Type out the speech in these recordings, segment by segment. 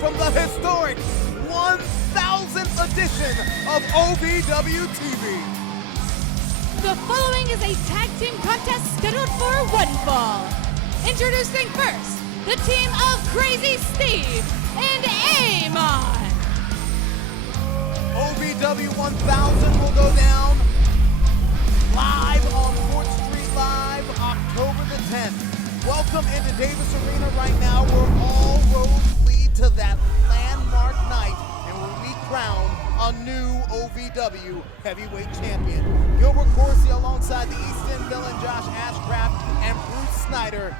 from the historic 1000th edition of OVW TV. The following is a tag team contest scheduled for one fall. Introducing first, the team of Crazy Steve and Amon. OVW 1000 will go down live on 4th Street Live, October the 10th. Welcome into Davis Arena right now, where all roads lead to that landmark night, and where we crown a new OVW heavyweight champion. Gilbert Corsi alongside the East End villain Josh Ashcraft and Bruce Snyder.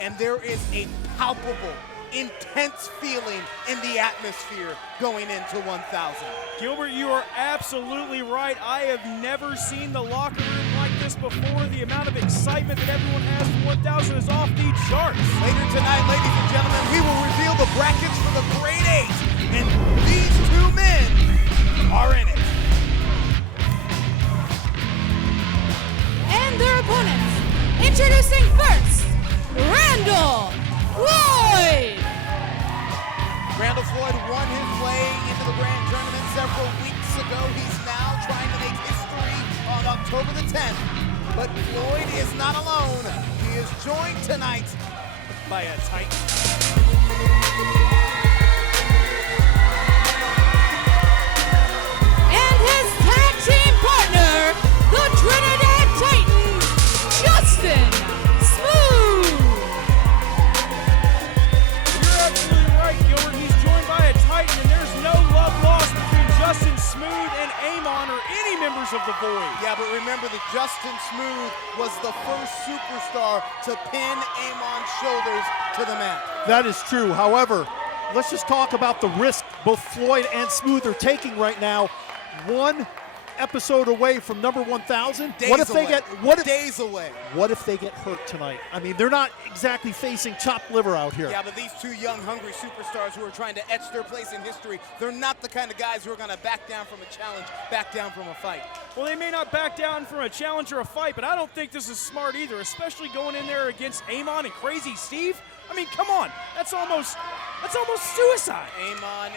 And there is a palpable, intense feeling in the atmosphere going into 1000. Gilbert, you are absolutely right. I have never seen the locker room like this before. The amount of excitement that everyone has for 1000 is off the charts. Later tonight, ladies and gentlemen, we will reveal the brackets for the Grade 8, and these two men are in it. And their opponents, introducing first, Randall Floyd. Randall Floyd won his way into the grand tournament several weeks ago. He's now trying to make history on October the 10th. But Floyd is not alone. He is joined tonight by a Titan. And his tag team partner, the Trinidad Titan, Justin Smooth. You're absolutely right, Gilbert. He's joined by a Titan, and there's no love lost between Justin Smooth and Amon or any members of the Void. Yeah, but remember that Justin Smooth was the first superstar to pin Amon's shoulders to the mat. That is true. However, let's just talk about the risk both Floyd and Smooth are taking right now. One episode away from number 1000. Days what if away. they get Days away. What if they get hurt tonight? I mean, they're not exactly facing chopped liver out here. Yeah, but these two young, hungry superstars who are trying to etch their place in history, they're not the kind of guys who are going to back down from a challenge, back down from a fight. Well, they may not back down from a challenge or a fight, but I don't think this is smart either, especially going in there against Amon and Crazy Steve. I mean, come on. That's almost suicide. Amon,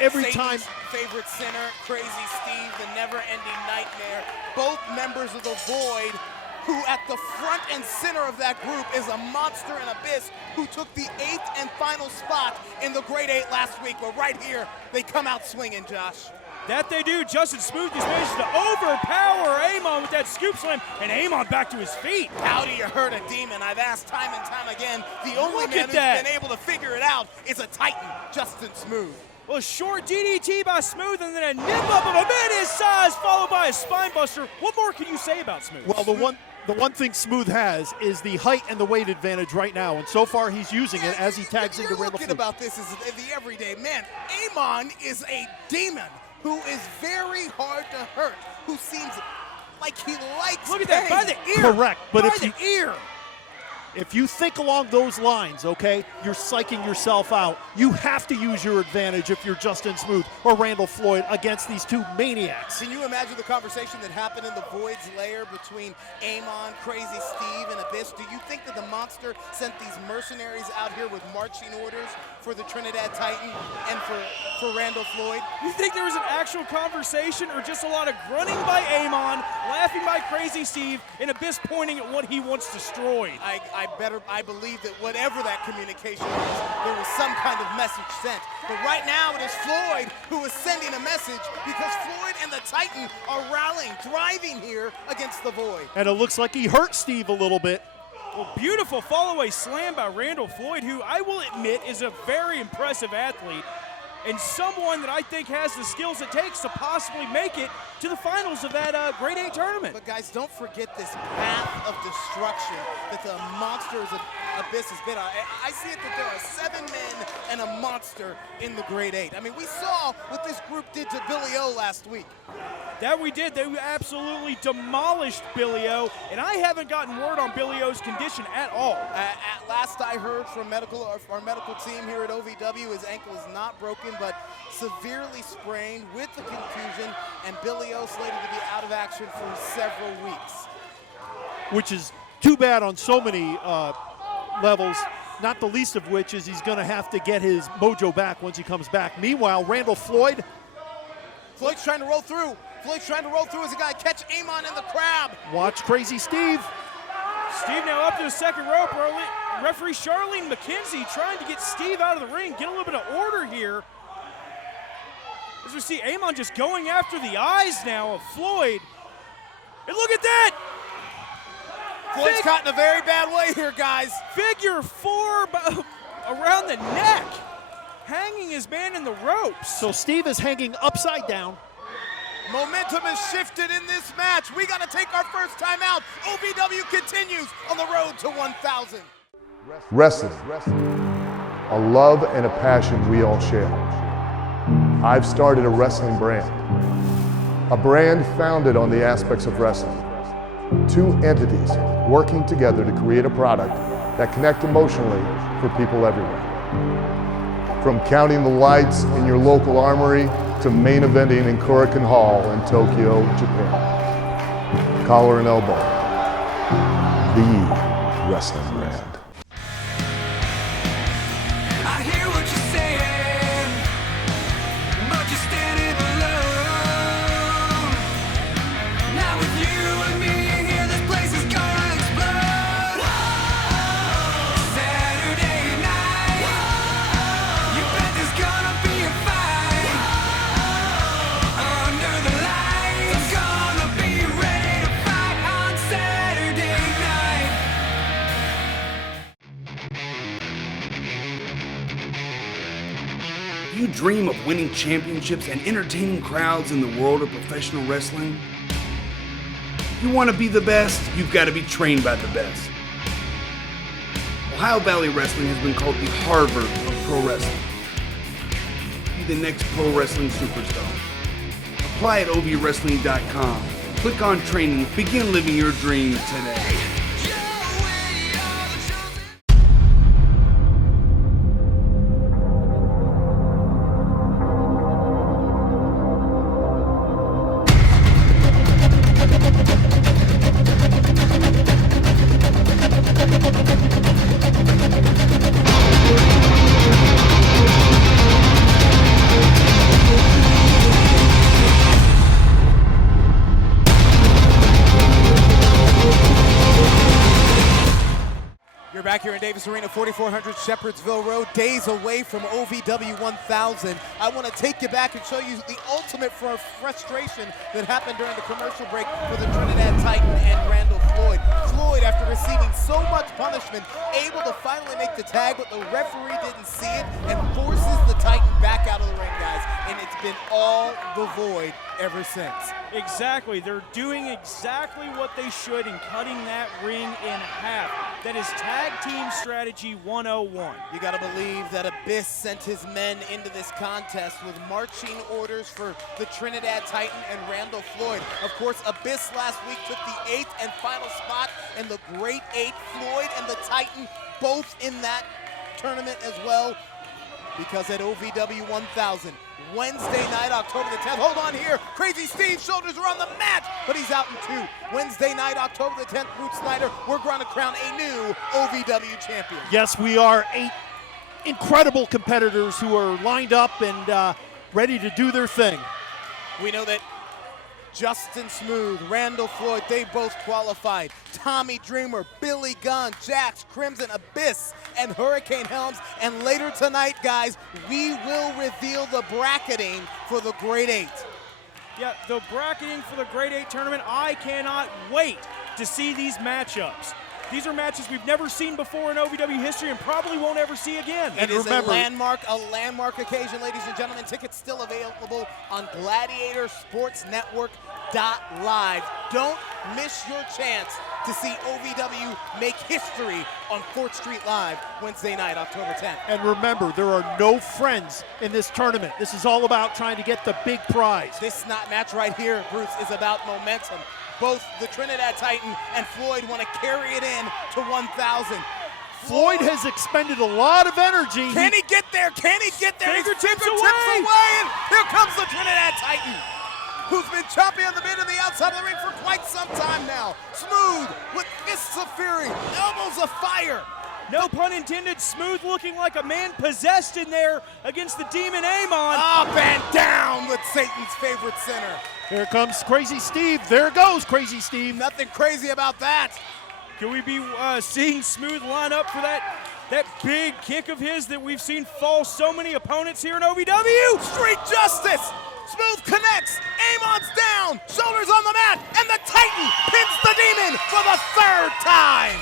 Every Satan's time. favorite sinner, Crazy Steve, the never-ending nightmare, both members of the Void, who at the front and center of that group is a monster and abyss who took the 8th and final spot in the Grade 8 last week. But right here, they come out swinging, Josh. That they do. Justin Smooth just managed to overpower Amon with that scoop slam, and Amon back to his feet. How do you hurt a demon? I've asked time and time again. The only Look man at who's that. been able to figure it out is a Titan, Justin Smooth. Well, a short DDT by Smooth, and then a nip up of a man his size, followed by a spine buster. What more can you say about Smooth? Well, the one thing Smooth has is the height and the weight advantage right now, and so far he's using it as he tags into Randall Floyd. About this is the everyday man. Amon is a demon who is very hard to hurt, who seems like he likes Look at that, by the ear. Correct, but by the ear. If you think along those lines, okay, you're psyching yourself out. You have to use your advantage if you're Justin Smooth or Randall Floyd against these two maniacs. Can you imagine the conversation that happened in the Void's lair between Amon, Crazy Steve, and Abyss? Do you think that the monster sent these mercenaries out here with marching orders for the Trinidad Titan and for Randall Floyd? You think there was an actual conversation or just a lot of grunting by Amon, laughing by Crazy Steve, and Abyss pointing at what he wants destroyed? I believe that whatever that communication was, there was some kind of message sent. But right now it is Floyd who is sending a message because Floyd and the Titan are rallying, thriving here against the Void. And it looks like he hurt Steve a little bit. Well, beautiful follow-away slam by Randall Floyd, who I will admit is a very impressive athlete and someone that I think has the skills it takes to possibly make it to the finals of that Grade 8 tournament. But guys, don't forget this path of destruction that the monsters of Abyss has been on. I see it that there are 7 men and a monster in the Grade 8. I mean, we saw what this group did to Billy O last week. That we did. They absolutely demolished Billy O, and I haven't gotten word on Billy O's condition at all. At last I heard from our medical team here at OVW, his ankle is not broken, but severely sprained with the contusion, and Billy O slated to be out of action for several weeks. Which is too bad on so many levels. not the least of which is he's going to have to get his mojo back once he comes back. Meanwhile, Randall Floyd's trying to roll through. Floyd's trying to roll through as he got to catch Amon in the crab. Watch Crazy Steve. Steve now up to the second rope. Referee Charlene McKenzie trying to get Steve out of the ring, get a little bit of order here. As we see Amon just going after the eyes now of Floyd. And look at that! Floyd's caught in a very bad way here, guys. Figure 4 around the neck, hanging his man in the ropes. So Steve is hanging upside down. Momentum has shifted in this match. We got to take our first time out. OVW continues on the road to 1,000. Wrestling, a love and a passion we all share. I've started a wrestling brand, a brand founded on the aspects of wrestling. Two entities working together to create a product that connect emotionally for people everywhere. From counting the lights in your local armory to main eventing in Korakuen Hall in Tokyo, Japan. Collar and elbow, the wrestling brand. I hear what you're saying, but you're standing alone. Now with you and me here, this place is gonna explode. Saturday night, you bet there's gonna be a fight. Under the lights, I'm gonna be ready to fight on Saturday night. Do you dream of winning championships and entertaining crowds in the world of professional wrestling? You want to be the best, you've got to be trained by the best. Ohio Valley Wrestling has been called the Harvard of pro wrestling. Be the next pro wrestling superstar. Apply at ovwrestling.com. Click on training. Begin living your dream today. You're back here in Davis Arena, 4400 Shepherdsville Road, days away from OVW 1000. I want to take you back and show you the ultimate for frustration that happened during the commercial break for the Trinidad Titan and Randall Floyd. Floyd, after receiving so much punishment, able to finally make the tag, but the referee didn't see it and forces the Titan back out of the ring, guys. And it's been all the void ever since. Exactly. They're doing exactly what they should in cutting that ring in half. That is Tag Team Strategy 101. You got to believe that Abyss sent his men into this contest with marching orders for the Trinidad Titan and Randall Floyd. Of course, Abyss last week took the 8th and final spot in the Great 8. Floyd and the Titan both in that tournament as well, because at OVW 1000, Wednesday night, October the 10th. Hold on here. Crazy Steve's shoulders are on the mat, but he's out in 2. Wednesday night, October the 10th, Root Snyder, we're going to crown a new OVW champion. Yes, we are 8 incredible competitors who are lined up and ready to do their thing. We know that Justin Smooth, Randall Floyd, they both qualified. Tommy Dreamer, Billy Gunn, Jax, Crimson, Abyss, and Hurricane Helms. And later tonight, guys, we will reveal the bracketing for the Great 8. Yeah, the bracketing for the Great 8 tournament, I cannot wait to see these matchups. These are matches we've never seen before in OVW history and probably won't ever see again. It is a landmark occasion, ladies and gentlemen. Tickets still available on gladiatorsportsnetwork.live. Don't miss your chance to see OVW make history on 4th Street Live Wednesday night, October 10th. And remember, there are no friends in this tournament. This is all about trying to get the big prize. This match right here, Bruce, is about momentum. Both the Trinidad Titan and Floyd want to carry it in to 1,000. Floyd has expended a lot of energy. Can he get there? Can he get there? Fingertips away! And here comes the Trinidad Titan, who's been chopping on the mid and the outside of the ring for quite some time now. Smooth with fists of fury, elbows of fire. No pun intended. Smooth looking like a man possessed in there against the demon Amon. Up and down with Satan's favorite center. Here comes Crazy Steve. There goes Crazy Steve. Nothing crazy about that. Can we be seeing Smooth line up for that big kick of his that we've seen fall so many opponents here in OVW? Street Justice. Smooth connects. Amon's down. Shoulders on the mat. And the Titan pins the demon for the third time.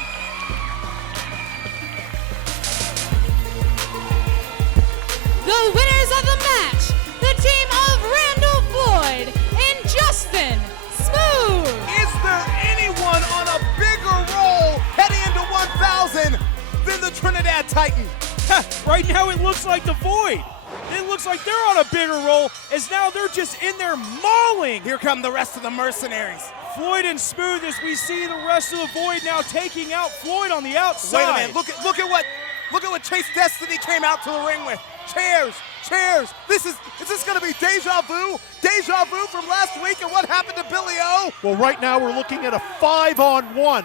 The winners of the match, the team of Randall Floyd and Justin Smooth. Is there anyone on a bigger roll heading into 1,000 than the Trinidad Titan? Right now it looks like the Void. It looks like they're on a bigger roll as now they're just in there mauling. Here come the rest of the mercenaries. Floyd and Smooth as we see the rest of the Void now taking out Floyd on the outside. Wait a minute, look at what Chase Destiny came out to the ring with. Chairs. Is this gonna be deja vu? Deja vu from last week and what happened to Billy O? Well, right now we're looking at a 5-on-1.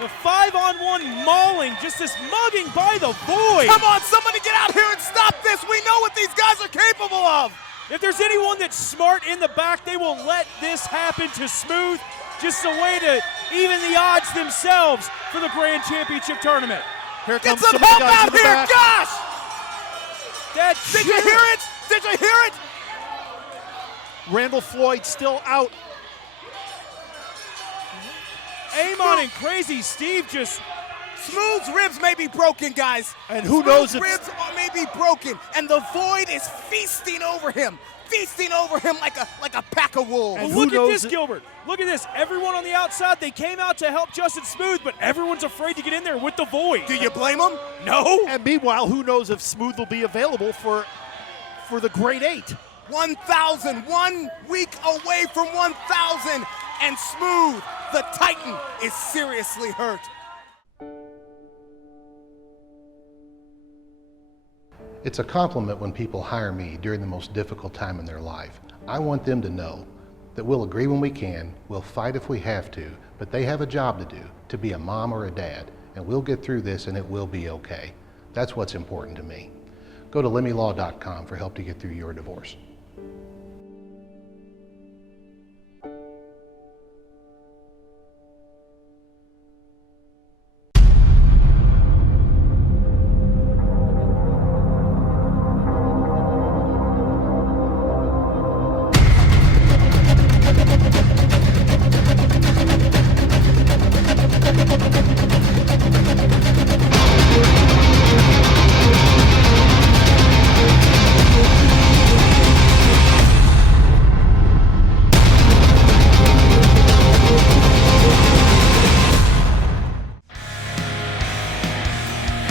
The 5-on-1 mauling, just this mugging by the Void. Come on, somebody get out here and stop this. We know what these guys are capable of. If there's anyone that's smart in the back, they will let this happen to Smooth. Just a way to even the odds themselves for the Grand Championship Tournament. Here Get comes some some of the help guys in out the here, back. gosh! Did Did you hear it? Did you hear it? Randall Floyd still out. Amon and Crazy Steve just... Smooth's ribs may be broken, guys. And who knows if... Ribs may be broken, and the Void is feasting over him like a pack of wolves. And Well, look who at knows this, it- Gilbert. Look at this. Everyone on the outside, they came out to help Justin Smooth, but everyone's afraid to get in there with the Void. Do you blame them? No. And meanwhile, who knows if Smooth will be available for the Great 8. 1,000, 1 week away from 1,000, and Smooth, the Titan, is seriously hurt. It's a compliment when people hire me during the most difficult time in their life. I want them to know that we'll agree when we can, we'll fight if we have to, but they have a job to do, to be a mom or a dad, and we'll get through this and it will be okay. That's what's important to me. Go to lemmylaw.com for help to get through your divorce.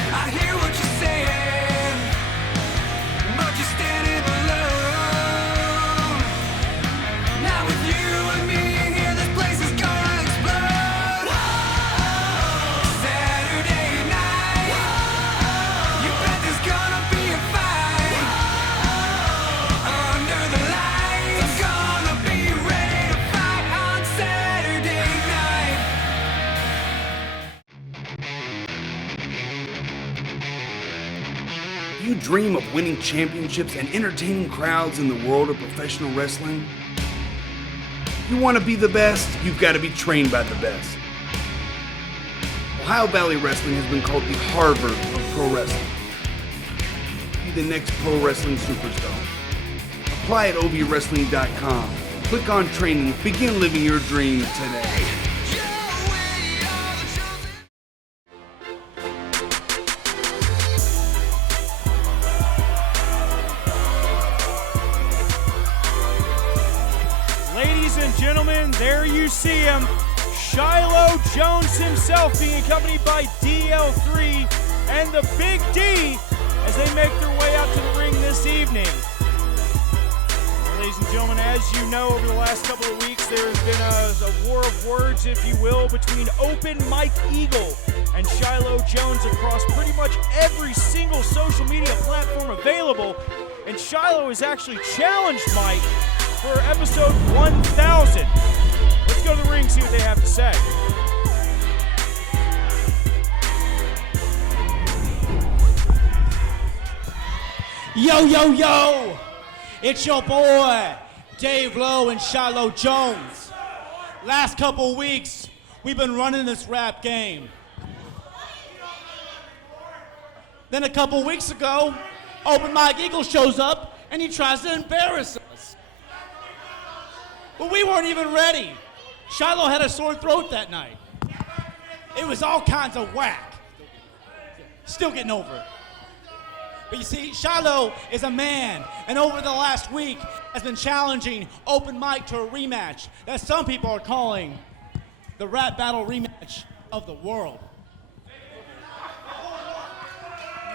I hear what you're saying, but you're standing alone. Now with you and me here, this place is gonna explode. Saturday night, you bet there's gonna be a fight. Under the lights, gonna be ready to fight on Saturday night. You dream of winning championships and entertaining crowds in the world of professional wrestling? You want to be the best? You've got to be trained by the best. Ohio Valley Wrestling has been called the Harvard of pro wrestling. Be the next pro wrestling superstar. Apply at ovwrestling.com. Click on training. Begin living your dream today. Ladies and gentlemen, there you see him. Shiloh Jones himself being accompanied by DL3 and the Big D as they make their way out to the ring this evening. Ladies and gentlemen, as you know, over the last couple of weeks, there has been a war of words, if you will, between Open Mike Eagle and Shiloh Jones across pretty much every single social media platform available. And Shiloh has actually challenged Mike for episode 1000. Let's go to the ring and see what they have to say. Yo, yo, yo! It's your boy, Dave Lowe and Shiloh Jones. Last couple weeks, we've been running this rap game. Then a couple weeks ago, Open Mike Eagle shows up and he tries to embarrass us. But we weren't even ready. Shiloh had a sore throat that night. It was all kinds of whack. Still getting over it. But you see, Shiloh is a man, and over the last week has been challenging Open Mike to a rematch that some people are calling the rap battle rematch of the world.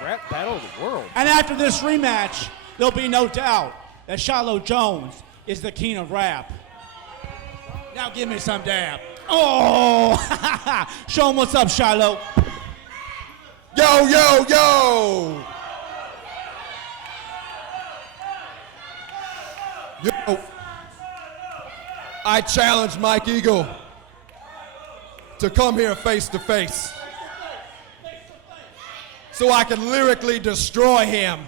Rap battle of the world. And after this rematch, there'll be no doubt that Shiloh Jones is the king of rap. Now give me some dab. Oh! Show him what's up, Shiloh. Yo, yo, yo! Yo, I challenge Mike Eagle to come here face to face so I can lyrically destroy him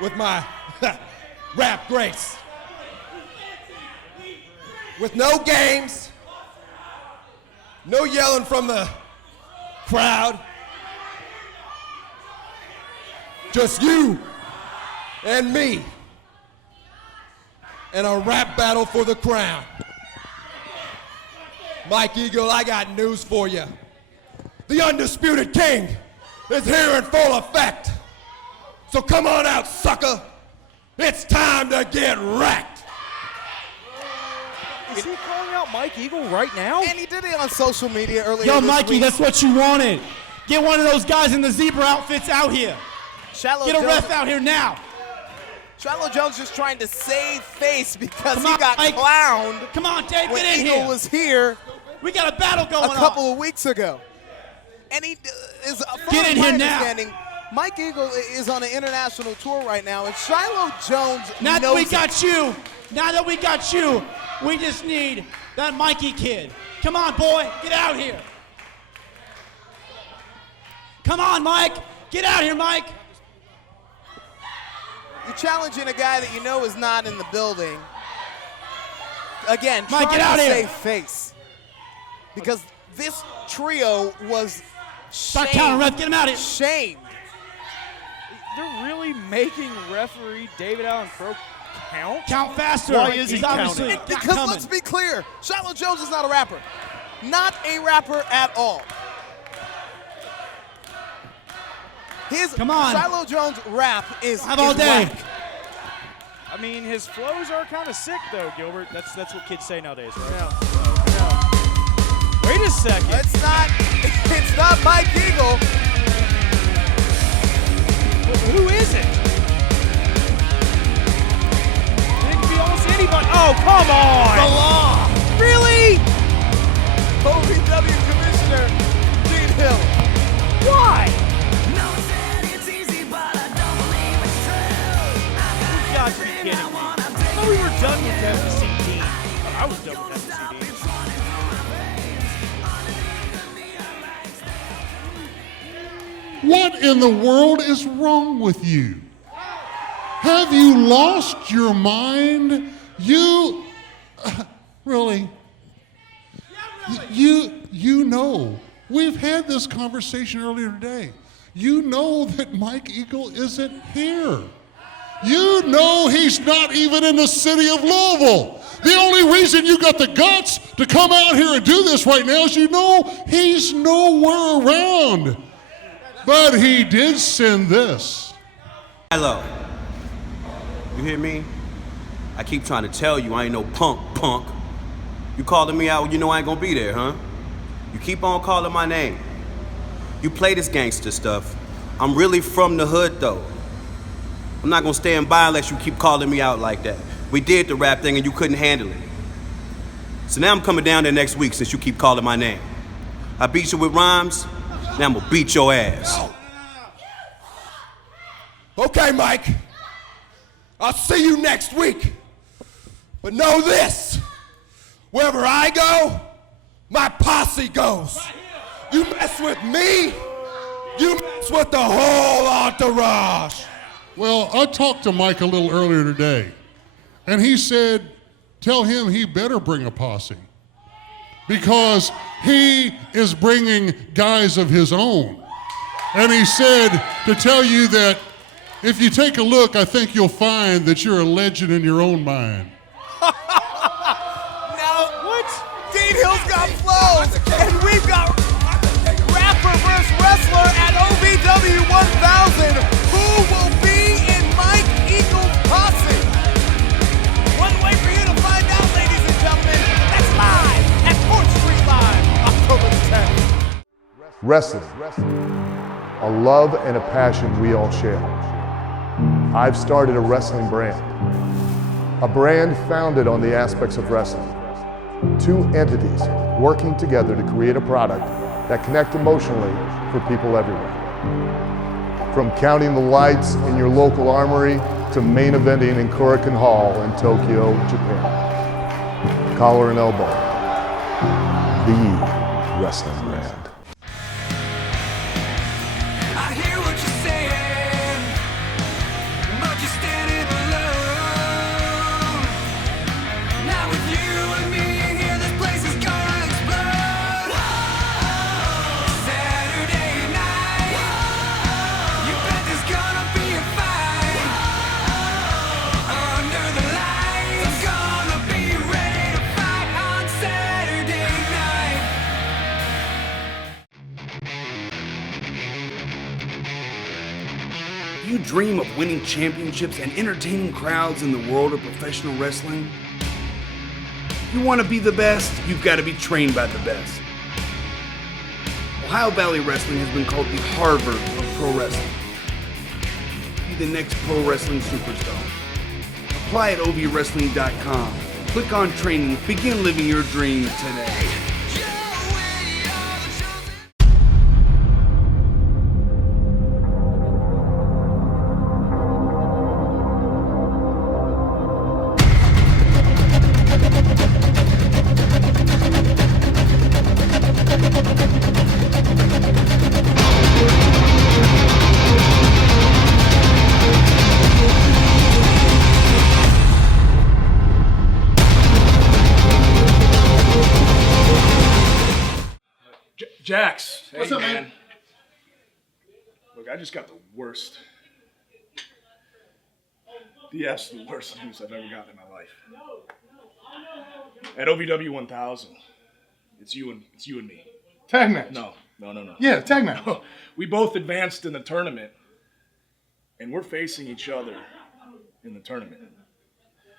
with my rap grace. With no games, no yelling from the crowd, just you and me. And a rap battle for the crown. Mike Eagle, I got news for you. The undisputed king is here in full effect. So come on out, sucker. It's time to get wrecked. Is he calling out Mike Eagle right now? And he did it on social media earlier Yo, this Mikey, week. that's what you wanted. Get one of those guys in the zebra outfits out here. Shiloh Get a Jones, ref out here now. Shiloh Jones just trying to save face because Come he on, got Mike. clowned Come on, Dave, when get in Eagle here. was here We got a battle going a on. couple of weeks ago. And he is, from Get in my here now. understanding, Mike Eagle is on an international tour right now, and Shiloh Jones Now that knows we it. got you, we just need that Mikey kid. Come on, boy, get out here. Come on, Mike. Get out here, Mike. You're challenging a guy that you know is not in the building. Again, Mike, trying get out to here. save face. Because this trio was Start counting, ref. Get him out of here. shamed. They're really making referee David Allen Crow count? Count faster. Why is He's he obviously counting? not Because coming. let's be clear, Shiloh Jones is not a rapper. Not a rapper at all. His Come on. Shiloh Jones rap is Have all day. whack. I mean, his flows are kind of sick, though, Gilbert. That's what kids say nowadays, right? Wait a second. It's not Mike Eagle. Who is it? It could be almost anybody. Oh, come on. The law. Really? OVW Commissioner Dean Hill. Why? No said it's easy, but I don't believe it's true. You got to be kidding me. I thought we were done with FCD. I was done with FCD. What in the world is wrong with you? Have you lost your mind? You, really? You know, we've had this conversation earlier today. You know that Mike Eagle isn't here. You know he's not even in the city of Louisville. The only reason you got the guts to come out here and do this right now is you know he's nowhere around. But he did send this. Hello. You hear me? I keep trying to tell you I ain't no punk. You calling me out, you know I ain't gonna be there, huh? You keep on calling my name. You play this gangster stuff. I'm really from the hood, though. I'm not gonna stand by unless you keep calling me out like that. We did the rap thing and you couldn't handle it. So now I'm coming down there next week since you keep calling my name. I beat you with rhymes, now I'm gonna beat your ass. Okay, Mike. I'll see you next week. But know this. Wherever I go, my posse goes. You mess with me, you mess with the whole entourage. Well, I talked to Mike a little earlier today, and he said, tell him he better bring a posse because he is bringing guys of his own. And he said to tell you that if you take a look, I think you'll find that you're a legend in your own mind. Now, what? Dean Hill's got flow, and we've got rapper versus wrestler at OVW 1000. Who will be in Mike Eagle's posse? One way for you to find out, ladies and gentlemen. That's live at 4th Street Live, October the 10th. Wrestling, a love and a passion we all share. I've started a wrestling brand, a brand founded on the aspects of wrestling. Two entities working together to create a product that connect emotionally for people everywhere. From counting the lights in your local armory to main eventing in Korakuen Hall in Tokyo, Japan. Collar and elbow, the wrestling brand. I hear what you're saying, but you're standing alone. Not with you and me here, this place is gonna explode. Saturday night, you bet there's gonna be a fight. Under the lights, I'm gonna be ready to fight on Saturday night. Do you dream of winning championships and entertaining crowds in the world of professional wrestling? You want to be the best, you've got to be trained by the best. Ohio Valley Wrestling has been called the Harvard of pro wrestling. Be the next pro wrestling superstar. Apply at ovwrestling.com. Click on training. Begin living your dream today. Jax, What's hey, up, man? Look, I just got the worst, the absolute worst news I've ever gotten in my life. At OVW 1000, it's you and me. Tag match. No. Yeah, tag match. We both advanced in the tournament, and we're facing each other in the tournament.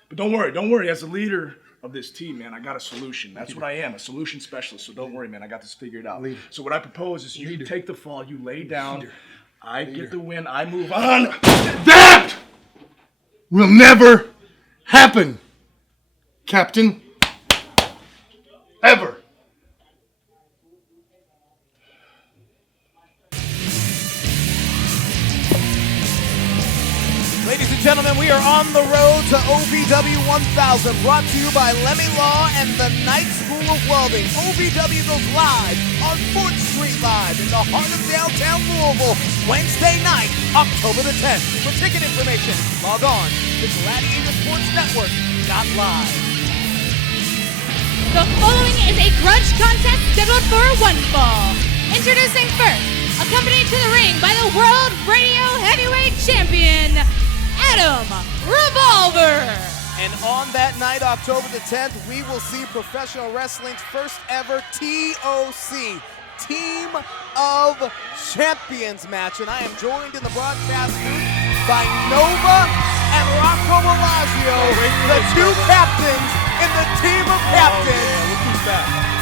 But don't worry. As a leader of this team, man, I got a solution. That's what I am, a solution specialist. So don't worry, man. I got this figured out. So what I propose is you take the fall, you lay down, I get the win, I move on. That will never happen, Captain. Ever. Ladies and gentlemen, we are on the road to OVW 1000, brought to you by Lemmy Law and the Night School of Welding. OVW goes live on 4th Street Live in the heart of downtown Louisville, Wednesday night, October the 10th. For ticket information, log on to GladiatorSportsNetwork.live. The following is a grudge contest scheduled for one fall. Introducing first, accompanied to the ring by the World Radio Heavyweight Champion, Adam Revolver. And on that night, October the 10th, we will see professional wrestling's first ever TOC, Team of Champions match. And I am joined in the broadcast booth by Nova and Rocco Bellagio, the two captains in the Team of Captains.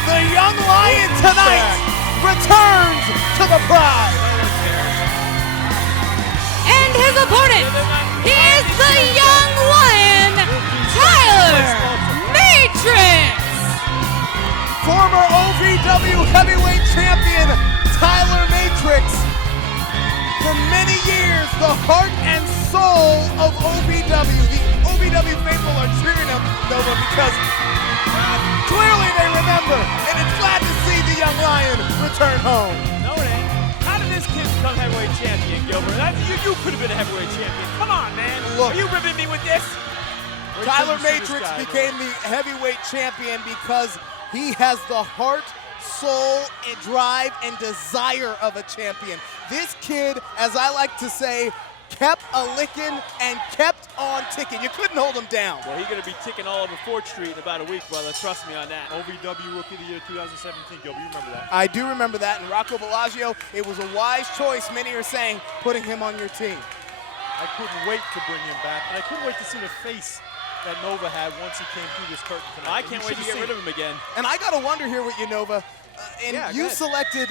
The Young Lion tonight returns to the Pride. And his opponent, he is the Young Lion, Tyler Matrix. Former OVW heavyweight champion, Tyler Matrix. For many years, the heart and soul of OVW. The OVW faithful are cheering him, Nova, because clearly they remember, and it's glad to see the Young Lion return home. No, it ain't. How did this kid become heavyweight champion, Gilbert? You could have been a heavyweight champion. Come on, man. Look. Are you ribbing me with this? Tyler Matrix became the heavyweight champion because he has the heart, soul, and drive and desire of a champion. This kid, as I like to say, kept a licking and kept on ticking. You couldn't hold him down. Well, he's going to be ticking all over 4th Street in about a week, brother. Trust me on that. OVW Rookie of the Year 2017, Gilbert. You remember that? I do remember that, and Rocco Bellagio, it was a wise choice, many are saying, putting him on your team. I couldn't wait to bring him back, and I couldn't wait to see the face that Nova had once he came through this curtain tonight. I can't wait to get rid of him again. And I got to wonder here with you, Nova, and Yeah, you selected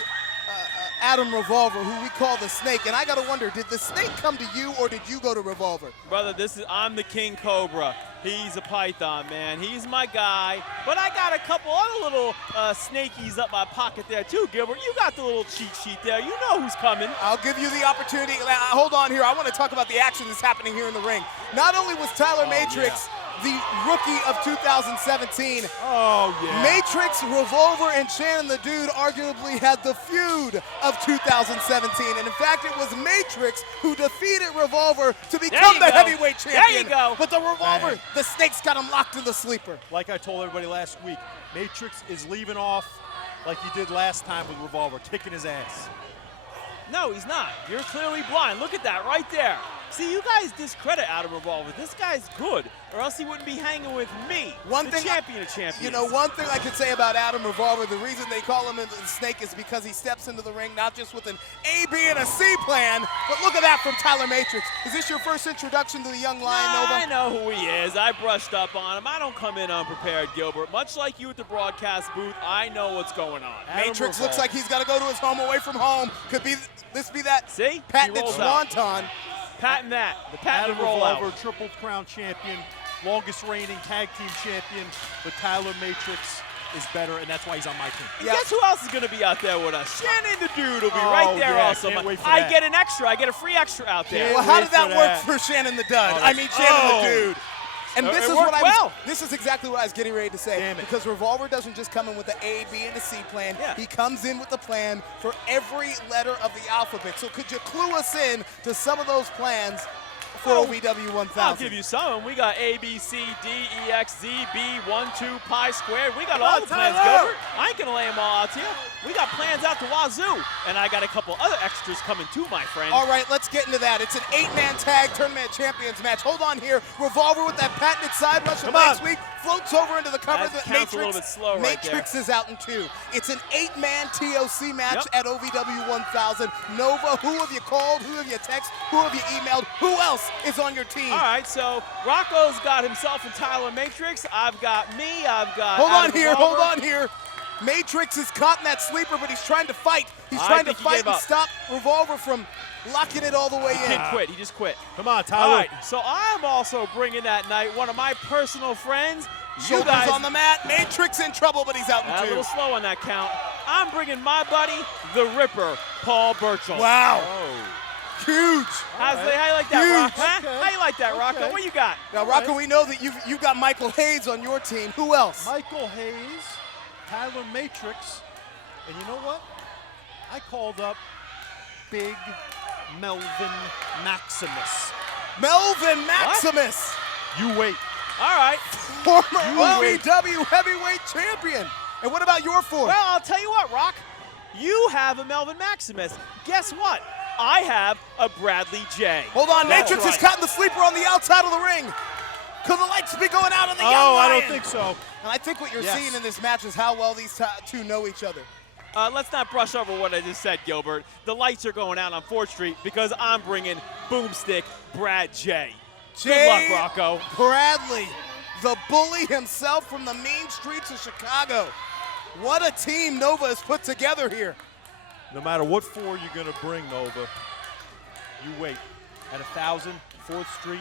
Adam Revolver, who we call the Snake, and I got to wonder, did the Snake come to you or did you go to Revolver? Brother, I'm the King Cobra. He's a python, man. He's my guy. But I got a couple other little snakies up my pocket there too, Gilbert. You got the little cheat sheet there. You know who's coming. I'll give you the opportunity. Hold on here. I want to talk about the action that's happening here in the ring. Not only was Tyler Matrix the rookie of 2017. Oh, yeah. Matrix, Revolver, and Shannon the Dude arguably had the feud of 2017. And in fact, it was Matrix who defeated Revolver to become the heavyweight champion. There you go. But the Revolver, the Snake's got him locked in the sleeper. Like I told everybody last week, Matrix is leaving off like he did last time with Revolver, kicking his ass. No, he's not. You're clearly blind. Look at that right there. See, you guys discredit Adam Revolver. This guy's good, or else he wouldn't be hanging with me, the champion of champions. You know, one thing I could say about Adam Revolver, the reason they call him the Snake is because he steps into the ring not just with an A, B, and a C plan, but look at that from Tyler Matrix. Is this your first introduction to the young lion, Nova? I know who he is. I brushed up on him. I don't come in unprepared, Gilbert. Much like you at the broadcast booth, I know what's going on. Matrix looks like he's got to go to his home away from home. Could this be that See? patented swanton? Patent that. The patent Adam rollout. Revolver, Triple Crown champion, longest reigning tag team champion, but Tyler Matrix is better, and that's why he's on my team. And guess who else is going to be out there with us? Shannon the Dude will be right there also. Can't wait for I that. get an extra. I get a free extra out there. Well, how did that work for Shannon the Dud? I mean, Shannon the Dude. And this is what this is exactly what I was getting ready to say. Because Revolver doesn't just come in with the A, B, and the C plan. Yeah. He comes in with the plan for every letter of the alphabet. So could you clue us in to some of those plans for OVW 1000? I'll give you some. We got A, B, C, D, E, X, Z, B, 1, 2, pi squared. We got all the plans, Gilbert. I ain't going to lay them all out to you. We got plans out to wazoo. And I got a couple other extras coming too, my friend. All right, let's get into that. It's an 8-man tag tournament champions match. Hold on here. Revolver with that patented side rush of last week floats over into the cover. That counts a little bit slow right there. Matrix is out in 2. It's an 8-man TOC match at OVW 1000. Nova, who have you called? Who have you texted? Who have you emailed? Who else is on your team? All right, so Rocco's got himself and Tyler Matrix. I've got me. I've got Hold on Adam here. Revolver. Hold on here. Matrix is caught in that sleeper, but he's trying to fight. He's trying to fight and stop Revolver from locking it all the way in. He didn't quit. He just quit. Come on, Tyler. All right, so I'm also bringing that night one of my personal friends. Shoulders You guys on the mat. Matrix in trouble, but he's out in a 2. little slow on that count. I'm bringing my buddy, the Ripper, Paul Burchell. Wow. Huge. How you like that, Huge. Rock? Huh? How you like that, Rocco? What you got? Now, Rocco, we know that you've got Michael Hayes on your team. Who else? Michael Hayes, Tyler Matrix, and you know what? I called up Big Melvin Maximus. Melvin Maximus. You wait. All right. Former OVW heavyweight champion. And what about your 4? Well, I'll tell you what, Rock. You have a Melvin Maximus. Guess what? I have a Bradley J. Hold on, That's Matrix right. is cutting the sleeper on the outside of the ring. Could the lights be going out on the young I lion? don't think so. And I think what you're seeing in this match is how well these two know each other. Let's not brush over what I just said, Gilbert. The lights are going out on 4th Street because I'm bringing Boomstick Brad J. Good luck, Rocco. Bradley, the bully himself from the mean streets of Chicago. What a team Nova has put together here. No matter what 4 you're going to bring, Nova, you wait. At 1000, 4th Street,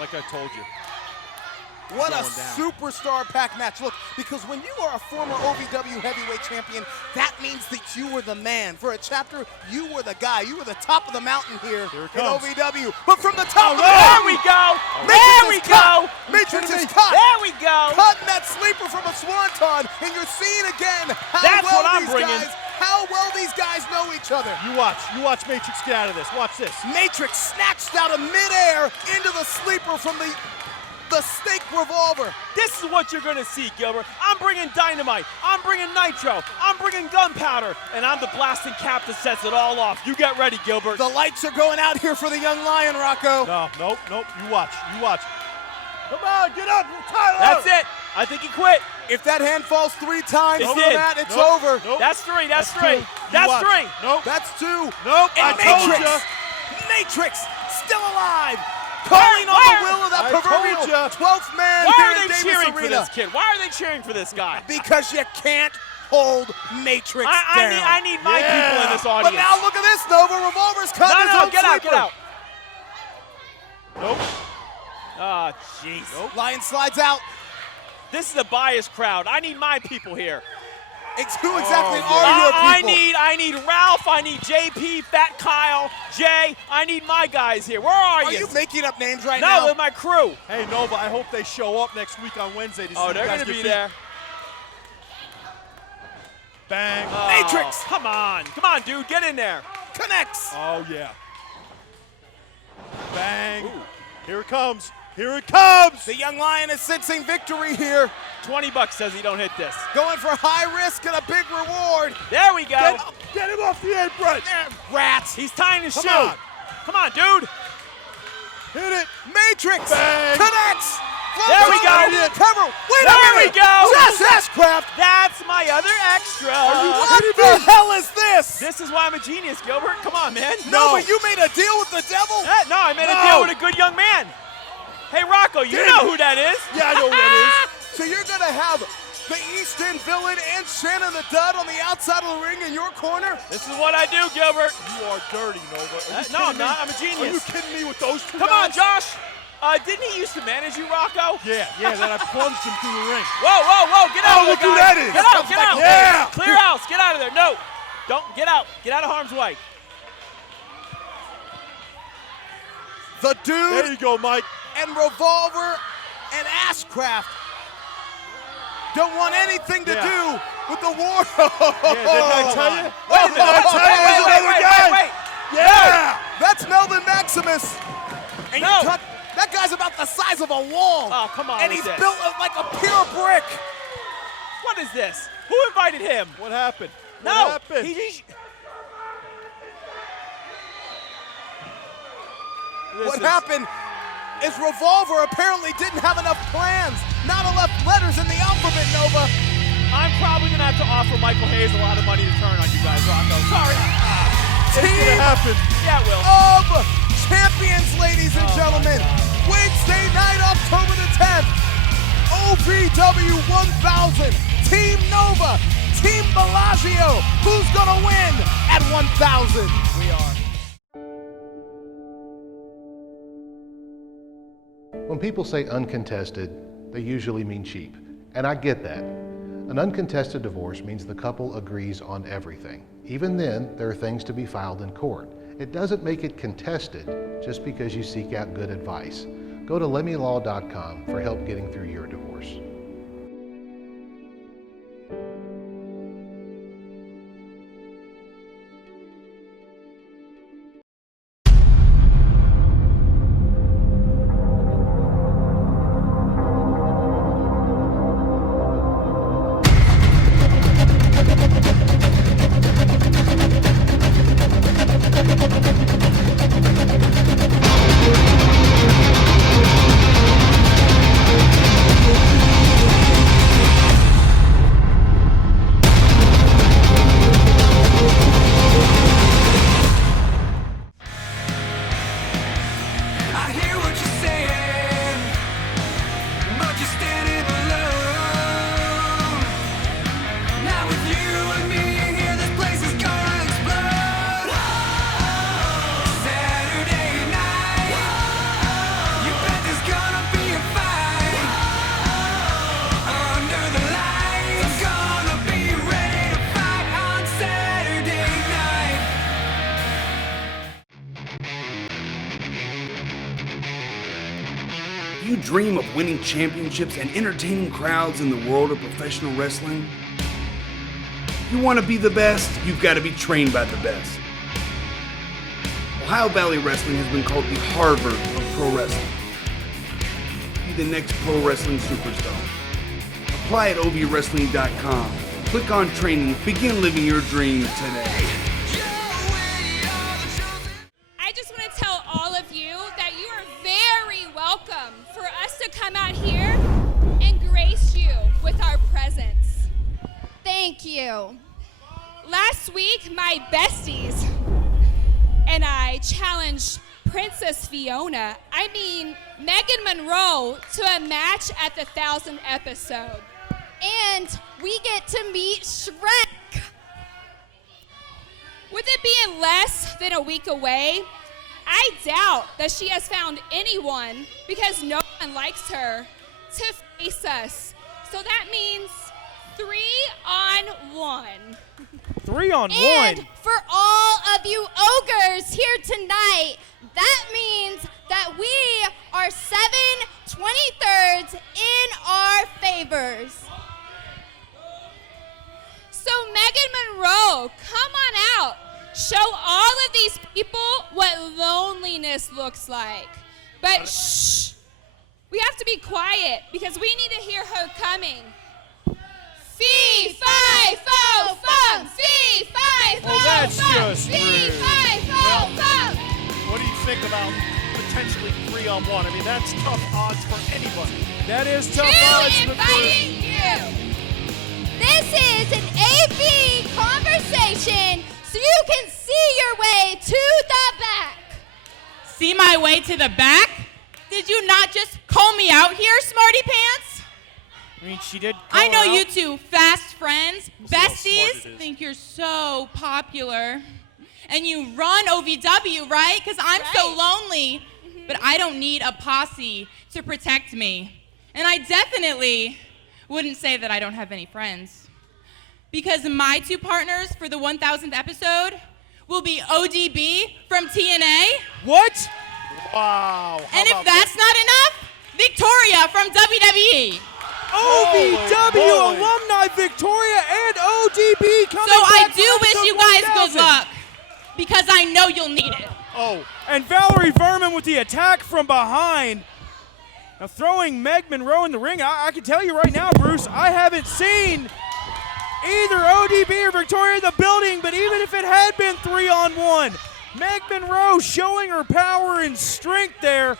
like I told you. What a Going down. superstar pack match. Look, because when you are a former OVW heavyweight champion, that means that you were the man. For a chapter, you were the guy. You were the top of the mountain here in comes. OVW. But from the top of the There mountain, we go. Matrix There is we cut. go. Matrix is cut. There we go. Cutting that sleeper from a swanton, and you're seeing again how That's well what I'm these bringing. guys how well these guys know each other. You watch Matrix get out of this. Watch this. Matrix snatched out of midair into the sleeper from the snake revolver. This is what you're gonna see, Gilbert. I'm bringing dynamite, I'm bringing nitro, I'm bringing gunpowder, and I'm the blasting cap that sets it all off. You get ready, Gilbert. The lights are going out here for the young lion, Rocco. No, nope. You watch. Come on, get up, Tyler. That's it. I think he quit. If that hand falls 3 times It on did. that, it's Nope. over. Nope. That's three. That's That's three. two. That's You watch. three. Nope. That's 2. Nope. And I told Matrix, ya. Matrix, still alive. Calling on the will of that I told proverbial ya. 12th man Why here are in they Davis cheering for Arena. this kid? Why are they cheering for this guy? Because you can't hold Matrix down. I need my people in this But audience. now look at this, Nova. Revolver's cut his No, own get out, sleeper. get out. Nope. Oh, jeez. Lion slides out. This is a biased crowd. I need my people here. Who exactly are your people? I need Ralph. I need JP, Fat Kyle, Jay. I need my guys here. Where are Are you? you making up names right now? No, with my crew. Hey, Nova, I hope they show up next week on Wednesday to see Oh, you they're guys gonna get be beat. there. Bang. Oh, Matrix. Come on, dude, get in there. Connects. Oh, yeah. Bang. Ooh. Here it comes. Here it comes. The young lion is sensing victory here. $20 says he don't hit this. Going for high risk and a big reward. There we go. Get him off the apron. Rats. He's tying his shoe. on. Come on, dude. Hit it. Matrix Bang. connects. There we go. Cover. Wait a There minute. we go. Success craft. That's my other extra. What the hell is this? This is why I'm a genius, Gilbert. Come on, man. No, but you made a deal with the devil. No, I made a No. deal with a good young man. Hey, Rocco, you know who that is. Yeah, I know who that is. So you're going to have the East End villain and Shannon the Dud on the outside of the ring in your corner? This is what I do, Gilbert. You are dirty, Nova. Are you No, I'm kidding me? not. I'm a Are you genius. kidding me with those two Come on, guys? Josh. Didn't he used to manage you, Rocco? Yeah, then I plunged him through the ring. Whoa, get out of there, look who guys. that is. Get out, get out. Yeah. Clear house, get out of there. No, don't, get out. Get out of harm's way. The There Dude you go, Mike. and Revolver and Ashcraft don't want anything to Yeah. do with the war. Yeah, didn't I tell you? Wait a minute. I tell you, there's another guy. Wait. Yeah. That's Melvin Maximus. And No. that guy's about the size of a wall. Oh, come on And with he's this. built like a pure brick. What is this? Who invited him? What happened? No. What happened? What happened is Revolver apparently didn't have enough plans, not enough letters in the alphabet, Nova. I'm probably going to have to offer Michael Hayes a lot of money to turn on you guys, Rocco. Sorry. It's gonna happen. Yeah, it will. Of champions, ladies and gentlemen. Wednesday night, October the 10th. OVW 1000. Team Nova. Team Bellagio. Who's gonna win at 1000? We are. When people say uncontested, they usually mean cheap. And I get that. An uncontested divorce means the couple agrees on everything. Even then, there are things to be filed in court. It doesn't make it contested just because you seek out good advice. Go to lemmylaw.com for help getting through your divorce. I hear what you're saying, but you're standing alone. Now with you and me here, this place is gonna explode. Saturday night, you bet there's gonna be a fight. Under the lights, I'm gonna be ready to fight on Saturday night. Do you dream of winning championships and entertaining crowds in the world of professional wrestling? You You want to be the best, you've got to be trained by the best. Ohio Valley Wrestling has been called the Harvard of pro wrestling. Be the next pro wrestling superstar. Apply at ovwrestling.com. Click on training. Begin living your dream today. I just want to tell all of you that you are very welcome for us to come out here and grace you with our presence. Thank you. Last week, my besties and I challenged Princess Fiona, Megan Monroe, to a match at the 1000th episode. And we get to meet Shrek. With it being less than a week away, I doubt that she has found anyone, because no one likes her, to face us. So that means 3-on-1. 3-on-1? And for all of you ogres here tonight, that means that we are 7/23 in our favors. So Megan Monroe, come on out. Show all of these people what loneliness looks like. But shh, we have to be quiet because we need to hear her coming. Fee, fi, fo, fum. Fee, fi, fo, Well, that's fum. just Fee, rude. fi, fo, fum. What do you think about potentially 3-on-1? I mean, that's tough odds for anybody. That is tough Who odds. invited you? This is an AB conversation, so you can see your way to the back. See my way to the back? Did you not just call me out here, smarty pants? She did. I know call you out. two fast friends, We'll see how smart besties, it is. think you're so popular. And you run OVW, right? Because I'm so lonely. But I don't need a posse to protect me. And I definitely wouldn't say that I don't have any friends. Because my two partners for the 1000th episode will be ODB from TNA. What? Wow. And if that's not enough, Victoria from WWE. OVW alumni Victoria and ODB coming So I back do for wish episode you guys 1000. good luck, because I know you'll need it. And Valerie Verman with the attack from behind. Now throwing Meg Monroe in the ring. I can tell you right now, Bruce, I haven't seen either ODB or Victoria in the building, but even if it had been 3-on-1, Meg Monroe showing her power and strength there.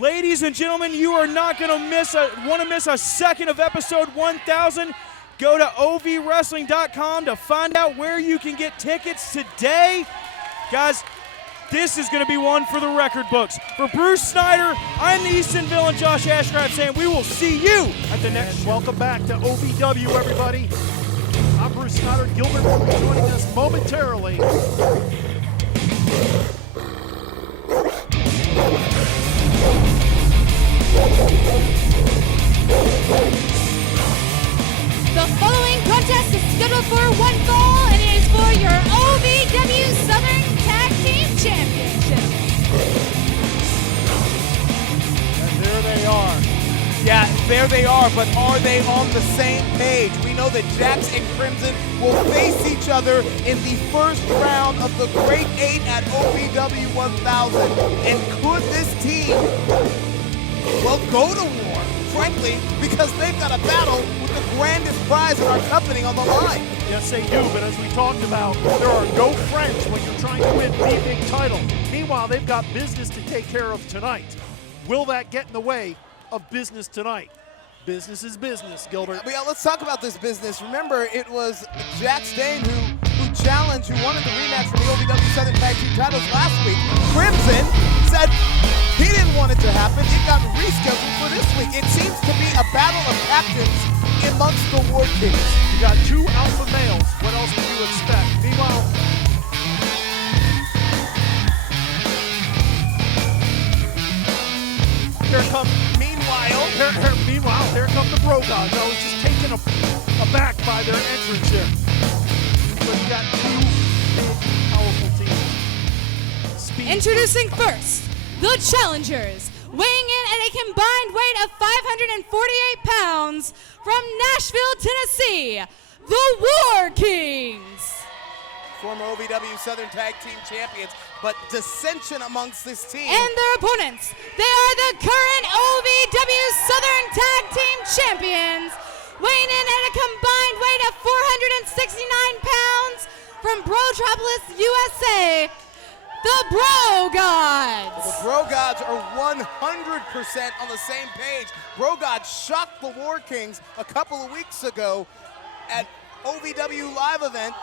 Ladies and gentlemen, you are not going to miss a second of episode 1000. Go to ovwrestling.com to find out where you can get tickets today. Guys, this is going to be one for the record books. For Bruce Snyder, I'm the Easton Villain, Josh Ashcraft, saying we will see you at the next show. Welcome back to OVW, everybody. I'm Bruce Snyder. Gilbert will be joining us momentarily. The following contest is scheduled for one fall, and it is for your OVW Southern Tag Team Championship. And there they are. Yeah, there they are, but are they on the same page? We know that Jax and Crimson will face each other in the first round of the Great 8 at OVW 1000. And could this team, well, go to war, frankly, because they've got a battle with the grandest prize in our company on the line. Yes, they do, but as we talked about, there are no friends when you're trying to win the big title. Meanwhile, they've got business to take care of tonight. Will that get in the way of business tonight? Business is business, Gilbert. Yeah, let's talk about this business. Remember, it was Jax Dane who challenged, who wanted the rematch for the OVW Southern Tag Team titles last week. Crimson said he didn't want it to happen. It got rescheduled for this week. It seems to be a battle of captains amongst the War Kings. You got two alpha males. What else would you expect? Meanwhile, here come. Meanwhile, here come the Bro Gods. I was just taken aback by their entrance here. So you got two big, powerful teams. Introducing first, the challengers, weighing in at a combined weight of 548 pounds from Nashville, Tennessee, the War Kings. Former OVW Southern Tag Team Champions, but dissension amongst this team. And their opponents, they are the current OVW Southern Tag Team Champions, weighing in at a combined weight of 469 pounds from Brotropolis, USA, the Bro Gods. The Bro Gods are 100% on the same page. Bro Gods shocked the War Kings a couple of weeks ago at OVW Live event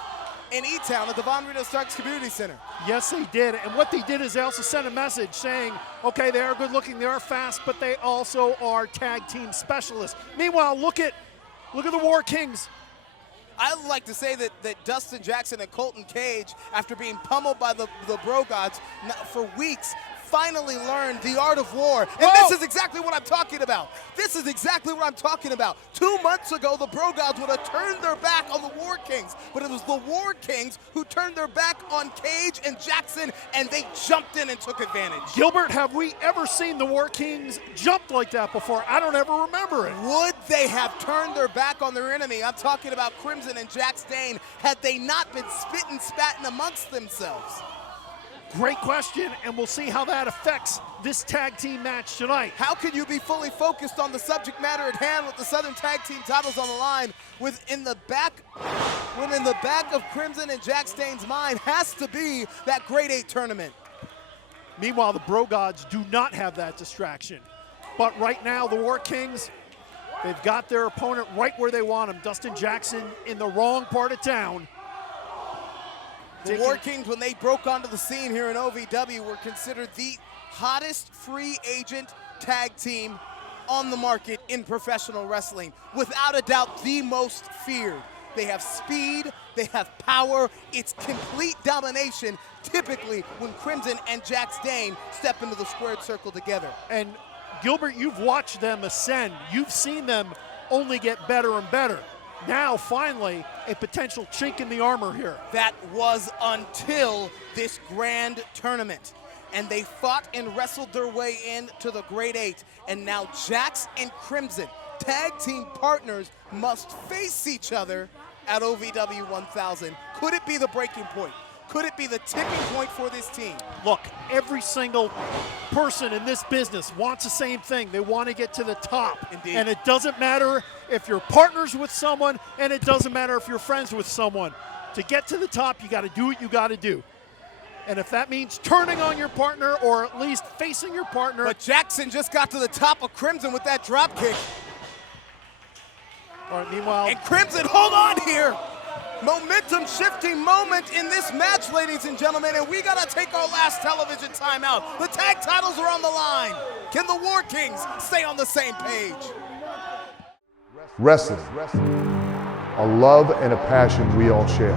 in E-Town at the Von Rito Starks Community Center. Yes, they did. And what they did is they also sent a message saying, okay, they are good looking, they are fast, but they also are tag team specialists. Meanwhile, look at the War Kings. I would like to say that Dustin Jackson and Colton Cage, after being pummeled by the Bro Gods for weeks, finally learned the art of war. And this is exactly what I'm talking about. This is exactly what I'm talking about. 2 months ago, the Bro Gods would have turned their back on the War Kings, but it was the War Kings who turned their back on Cage and Jackson, and they jumped in and took advantage. Gilbert, have we ever seen the War Kings jump like that before? I don't ever remember it. Would they have turned their back on their enemy? I'm talking about Crimson and Jax Dane had they not been spitting, spatting amongst themselves. Great question, and we'll see how that affects this tag team match tonight. How can you be fully focused on the subject matter at hand with the Southern Tag Team titles on the line when in the back of Crimson and Jax Dane's mind has to be that Grade 8 tournament? Meanwhile, the Bro Gods do not have that distraction. But right now, the War Kings, they've got their opponent right where they want him. Dustin Jackson in the wrong part of town. The War Kings, when they broke onto the scene here in OVW, were considered the hottest free agent tag team on the market in professional wrestling. Without a doubt, the most feared. They have speed, they have power, it's complete domination, typically when Crimson and Jax Dane step into the squared circle together. And Gilbert, you've watched them ascend. You've seen them only get better and better. Now, finally, a potential chink in the armor here. That was until this grand tournament. And they fought and wrestled their way into the Grade 8. And now Jax and Crimson, tag team partners, must face each other at OVW 1000. Could it be the breaking point? Could it be the tipping point for this team? Look, every single person in this business wants the same thing. They want to get to the top. Indeed. And it doesn't matter if you're partners with someone, and it doesn't matter if you're friends with someone. To get to the top, you got to do what you got to do. And if that means turning on your partner or at least facing your partner. But Jackson just got to the top of Crimson with that drop kick. All right, meanwhile. And Crimson, hold on here. Momentum shifting moment in this match, ladies and gentlemen, and we gotta take our last television timeout. The tag titles are on the line. Can the War Kings stay on the same page? Wrestling, a love and a passion we all share.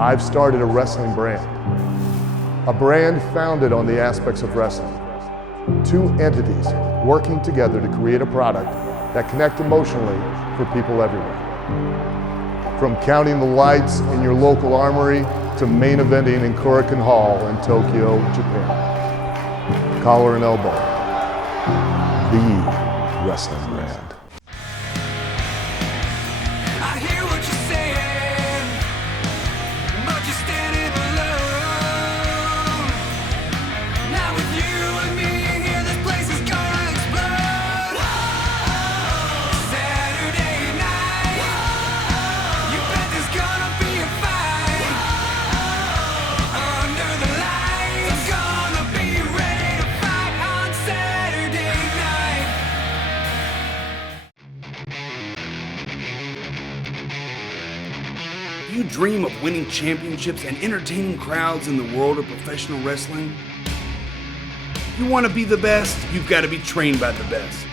I've started a wrestling brand, a brand founded on the aspects of wrestling. Two entities working together to create a product that connect emotionally for people everywhere. From counting the lights in your local armory to main eventing in Korakuen Hall in Tokyo, Japan. Collar and Elbow, the wrestling brand. I hear what you're saying, but you're standing alone. Not with you and me here, this place is gonna explode. Saturday night, you bet there's gonna be a fight. Under the lights, gonna be ready to fight on Saturday night. Do you dream of winning championships and entertaining crowds in the world of professional wrestling? If you want to be the best, you've got to be trained by the best.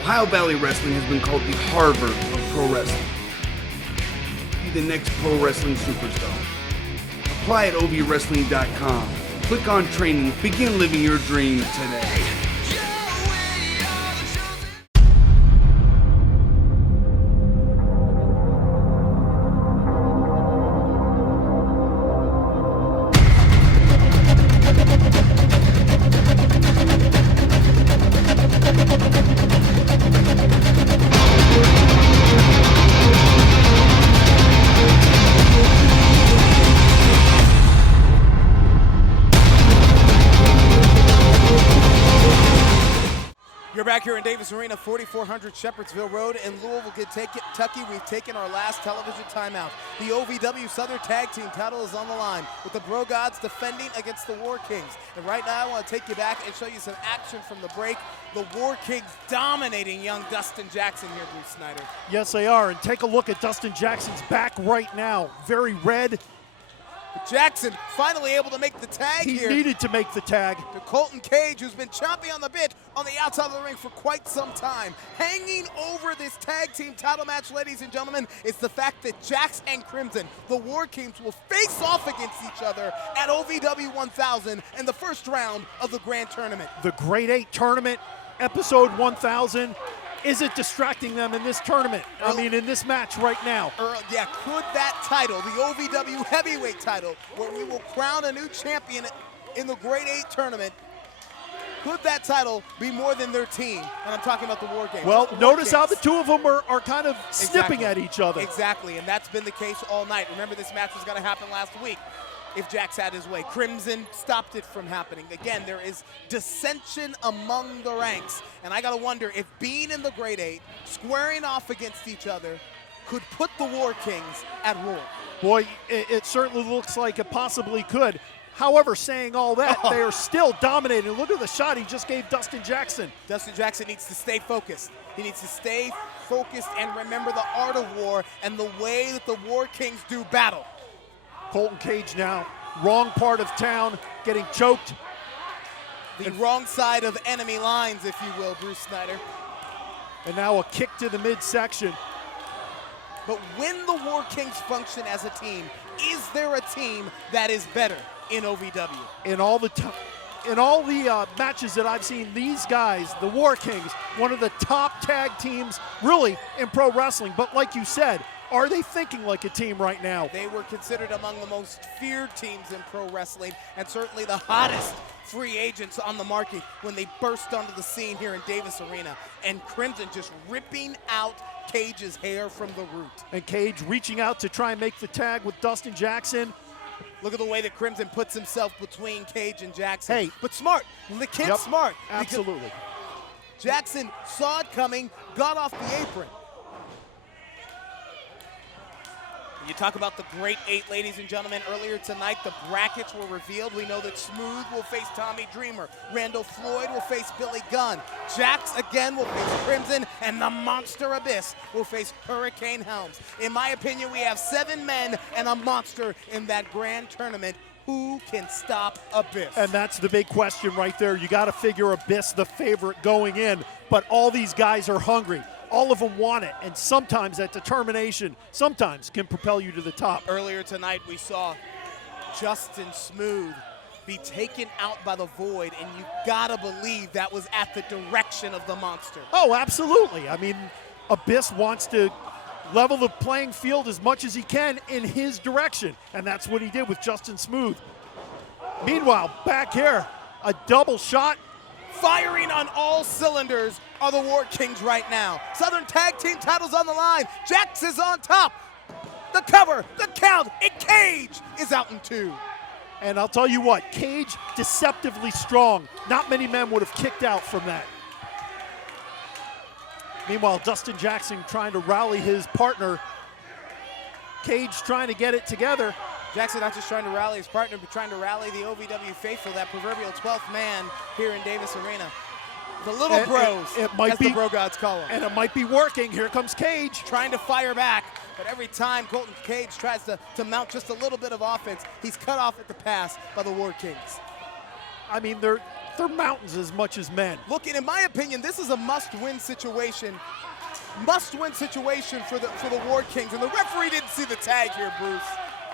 Ohio Valley Wrestling has been called the Harvard of pro wrestling. Be the next pro wrestling superstar. Apply at ovwrestling.com. Click on training. Begin living your dream today. back here in Davis Arena, 4400 Shepherdsville Road in Louisville, Kentucky. We've taken our last television timeout. The OVW Southern Tag Team title is on the line with the Bro Gods defending against the War Kings. And right now I want to take you back and show you some action from the break. The War Kings dominating young Dustin Jackson here, Bruce Snyder. Yes, they are. And take a look at Dustin Jackson's back right now. Very red. Jackson finally able to make the tag here. He needed to make the tag. To Colton Cage, who's been chomping on the bit on the outside of the ring for quite some time. Hanging over this tag team title match, ladies and gentlemen, is the fact that Jax and Crimson, the War Kings, will face off against each other at OVW 1000 in the first round of the Grand Tournament. The Great 8 Tournament, episode 1000. Is it distracting them in this tournament? I mean, in this match right now. Yeah, could that title, the OVW Heavyweight title, where we will crown a new champion in the Great 8 Tournament, could that title be more than their team? And I'm talking about the War Games. Well, notice how the two of them are kind of snipping at each other. Exactly, and that's been the case all night. Remember, this match was going to happen last week if Jax had his way. Crimson stopped it from happening. Again, there is dissension among the ranks. And I got to wonder if being in the Great 8, squaring off against each other, could put the War Kings at war. Boy, it certainly looks like it possibly could. However, saying all that, they are still dominating. Look at the shot he just gave Dustin Jackson. Dustin Jackson needs to stay focused. He needs to stay focused and remember the art of war and the way that the War Kings do battle. Colton Cage now, wrong part of town, getting choked. The wrong side of enemy lines, if you will, Bruce Snyder. And now a kick to the midsection. But when the War Kings function as a team, is there a team that is better in OVW? In all the matches that I've seen, these guys, the War Kings, one of the top tag teams really in pro wrestling. But like you said, are they thinking like a team right now? They were considered among the most feared teams in pro wrestling and certainly the hottest free agents on the market when they burst onto the scene here in Davis Arena. And Crimson just ripping out Cage's hair from the root. And Cage reaching out to try and make the tag with Dustin Jackson. Look at the way that Crimson puts himself between Cage and Jackson. Hey. But smart. The kid's smart. Absolutely. Jackson saw it coming, got off the apron. You talk about the Great 8, ladies and gentlemen. Earlier tonight, the brackets were revealed. We know that Smooth will face Tommy Dreamer. Randall Floyd will face Billy Gunn. Jax again will face Crimson, and the Monster Abyss will face Hurricane Helms. In my opinion, we have 7 men and a monster in that grand tournament. Who can stop Abyss? And that's the big question right there. You got to figure Abyss the favorite going in, but all these guys are hungry. All of them want it, and sometimes that determination sometimes can propel you to the top. Earlier tonight, we saw Justin Smooth be taken out by the Void, and you gotta believe that was at the direction of the Monster. Oh, absolutely. I mean, Abyss wants to level the playing field as much as he can in his direction, and that's what he did with Justin Smooth. Meanwhile, back here, a double shot. Firing on all cylinders are the War Kings right now. Southern Tag Team titles on the line. Jax is on top. The cover, the count, and Cage is out in 2. And I'll tell you what, Cage deceptively strong. Not many men would have kicked out from that. Meanwhile, Dustin Jackson trying to rally his partner. Cage trying to get it together. Jackson not just trying to rally his partner, but trying to rally the OVW faithful, that proverbial 12th man here in Davis Arena. The little bros, it might as be, the Bro Gods call them. And it might be working. Here comes Cage. Trying to fire back, but every time Colton Cage tries to mount just a little bit of offense, he's cut off at the pass by the War Kings. I mean, they're mountains as much as men. Look, in my opinion, this is a must-win situation. Must-win situation for the War Kings, and the referee didn't see the tag here, Bruce.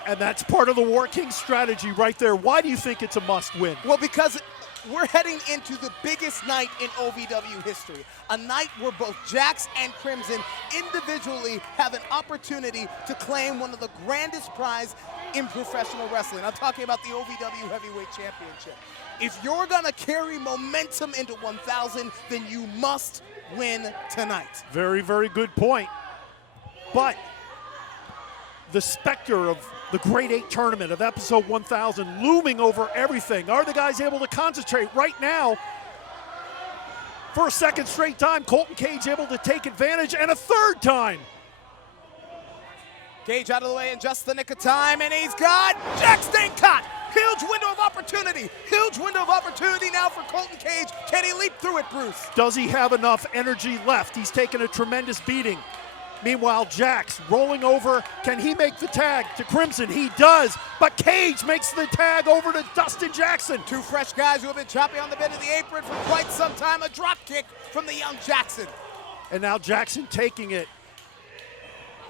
And that's part of the War Kings strategy right there. Why do you think it's a must-win? Well, because we're heading into the biggest night in OVW history. A night where both Jax and Crimson individually have an opportunity to claim one of the grandest prize in professional wrestling. I'm talking about the OVW Heavyweight Championship. If you're gonna carry momentum into 1000, then you must win tonight. Very, very good point. But the specter of the Great 8 tournament of episode 1000 looming over everything. Are the guys able to concentrate right now? For a second straight time, Colton Cage able to take advantage, and a third time. Cage out of the way in just the nick of time, and he's got Jack Stang caught. Huge window of opportunity. Huge window of opportunity now for Colton Cage. Can he leap through it, Bruce? Does he have enough energy left? He's taken a tremendous beating. Meanwhile, Jax rolling over. Can he make the tag to Crimson? He does, but Cage makes the tag over to Dustin Jackson. Two fresh guys who have been chopping on the bend of the apron for quite some time. A drop kick from the young Jackson. And now Jackson taking it.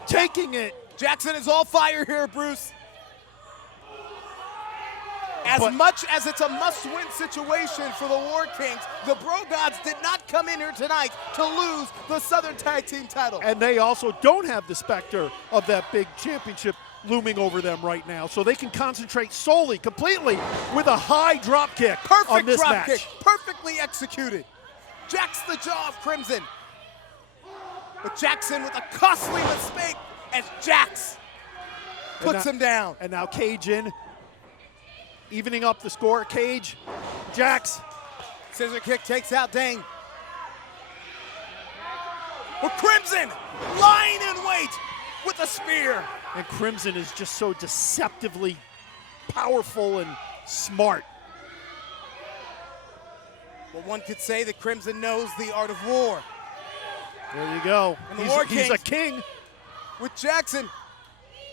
Taking it. Jackson is all fire here, Bruce. As much as it's a must-win situation for the War Kings, the Bro Gods did not come in here tonight to lose the Southern Tag Team title. And they also don't have the specter of that big championship looming over them right now, so they can concentrate solely, completely, with a high drop kick on this drop match. Kick, perfectly executed. Jacks the jaw of Crimson. But Jackson with a costly mistake as Jax puts him down. And now Cage in. Evening up the score. Cage, Jax. Scissor kick takes out Dang. But Crimson lying in wait with a spear. And Crimson is just so deceptively powerful and smart. Well, one could say that Crimson knows the art of war. There you go. And the War He's Kings a king. With Jackson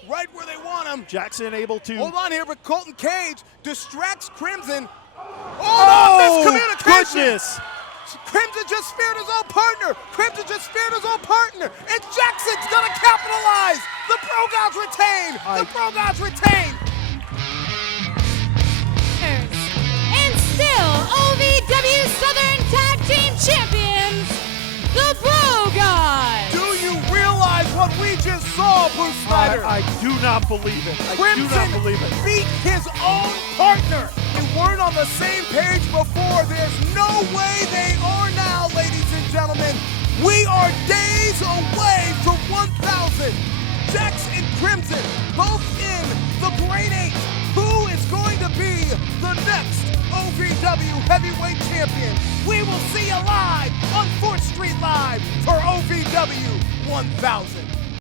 right where they want him. Jackson able to hold on here, but Colton Cage distracts Crimson. Oh, miscommunication! Goodness! Crimson just speared his own partner. Crimson just speared his own partner, and Jackson's gonna capitalize. The Bro Gods retain. The Bro Gods retain. And still, OVW Southern Tag Team Champions, the Bro Gods. Do you realize what we just saw, Bruce Snyder? I do not believe it. I do not believe it. Beat his own partner. We weren't on the same page before. There's no way they are now, ladies and gentlemen. We are days away from 1,000. Jax and Crimson both in the Great Eight. Who is going to be the next OVW Heavyweight Champion? We will see you live on 4th Street Live for OVW 1000.